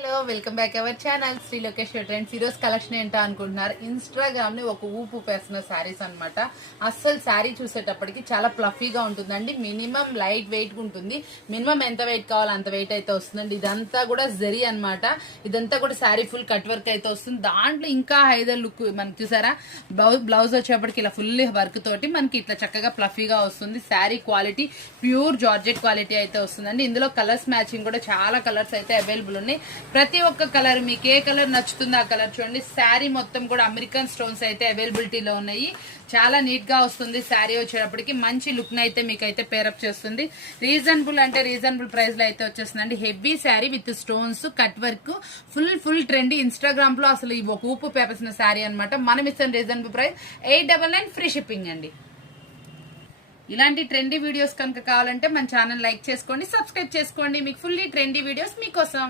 Hello welcome back our channel Sri Lokesh trends. ఈ రోజు collection ఏంటో అనుకుంటున్నారు. ఇన్స్టాగ్రామ్ ని ఒక ఊపు వేస్తున్న శారీస్ అన్నమాట. అస్సలు శారీ చూసేటప్పటికి చాలా ప్లఫీగా ఉంటుందండి. మినిమం లైట్ వెయిట్ ఉంటుంది. మినిమం ఎంత వెయిట్ కావాలో అంత వెయిట్ అయితే వస్తుందండి. ఇదంతా కూడా జరీ అన్నమాట. ఇదంతా కూడా శారీ ఫుల్ కట్ వర్క్ అయితే వస్తుంది. దాంట్లో ఇంకా హైదర్ లుక్ మనకి చూసారా, బ్లౌజ్ వచ్చేప్పటికి ఇలా ఫుల్ వర్క్ తోటి మనకి ఇట్లా చక్కగా ప్లఫీగా వస్తుంది. Sari quality pure georgette quality అయితే వస్తుందండి. ఇందులో కలర్స్ మ్యాచింగ్ కూడా చాలా కలర్స్ అయితే అవైలబుల్ ఉన్నాయి. ప్రతి ఒక్క కలర్ మీకు ఏ కలర్ నచ్చుతుందో ఆ కలర్ చూడండి. శారీ మొత్తం కూడా అమెరికన్ స్టోన్స్ అయితే అవైలబిలిటీలో ఉన్నాయి. చాలా నీట్ గా వస్తుంది. శారీ వచ్చేటప్పటికి మంచి లుక్ ని అయితే మీకు అయితే పేరప్ చేస్తుంది. రీజనబుల్ అంటే రీజనబుల్ ప్రైస్ లో అయితే వచ్చేస్తుందండి. Heavy sari with stones cut work full trend. Instagram లో అసలు ఈ ఒక ఊపు పేపర్సిన శారీ అనమాట. మనం ఇస్తాం రీజనబుల్ ప్రైస్ 899 ఫ్రీ షిప్పింగ్ అండి. ఇలాంటి ట్రెండీ వీడియోస్ కనుక కావాలంటే మన ఛానల్ లైక్ చేసుకోండి, సబ్స్క్రైబ్ చేసుకోండి. మీకు ఫుల్లీ ట్రెండీ వీడియోస్ మీకోసం.